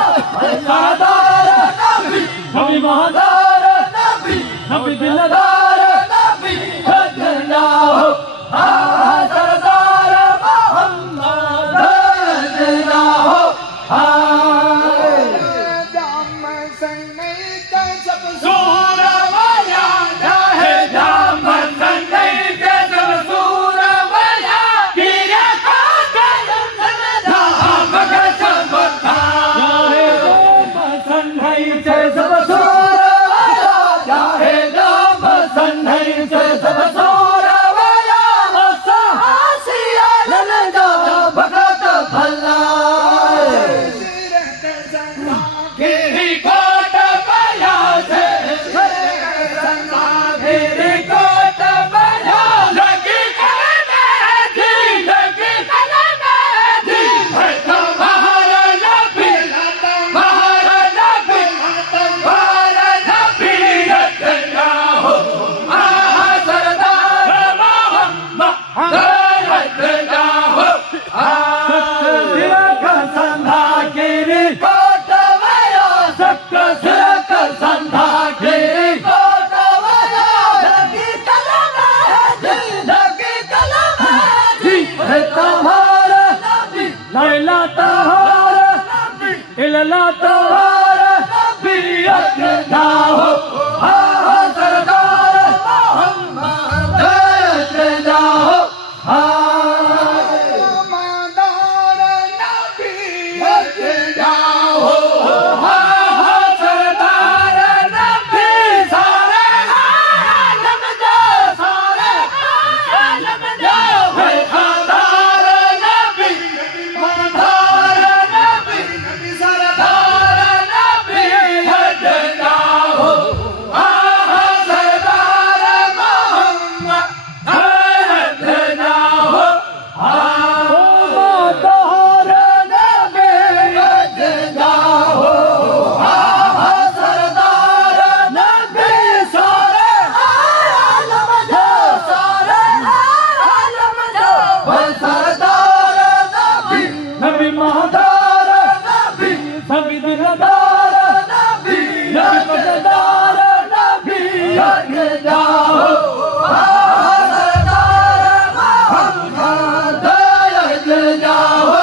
सरदार नबी नबी महादार नबी नबी दिलदार नबी जिंदा हो सरदार मोहम्मद जिंदा हो जाम सन्ने का सब सूरमया है जाम सन्ने के सब सूरमया किया जाम का सब था है जाम सन्ने के सब सूरमया है जाम सन्ने के सब सूरमया साहसिया ललदा भगत भला गिरी कोट बया से गिरी कोट बया लगी कलम दी है तुम्हारा नबी जिंदा हो सरदार मोहम्मद जिंदा हो का संधा गिरी कोट बया का संधा गिरी कोट बया लगी कलम दी है तुम्हारा नबी लैला तुम्हारा नबी इल्ला तुम्हारा नबी जिंदा हो सरदार मोहम्मद जिंदा हो मादार नबी जिंदा हो सरदार नबी सारे आलम जो सारे आलम जो है सरदार नबी सरदार नबी सरदार नबी जिंदा हो सरदार मोहम्मद जिंदा हो सरदार नबी जिंदा हो सरदार नबी सारे आलम जो सारे आलम जो सरदार नबी नबी महादार नबी नबी दिलदार नबी नबी मजेदार नबी जिंदा हो सरदार मोहम्मद जिंदा हो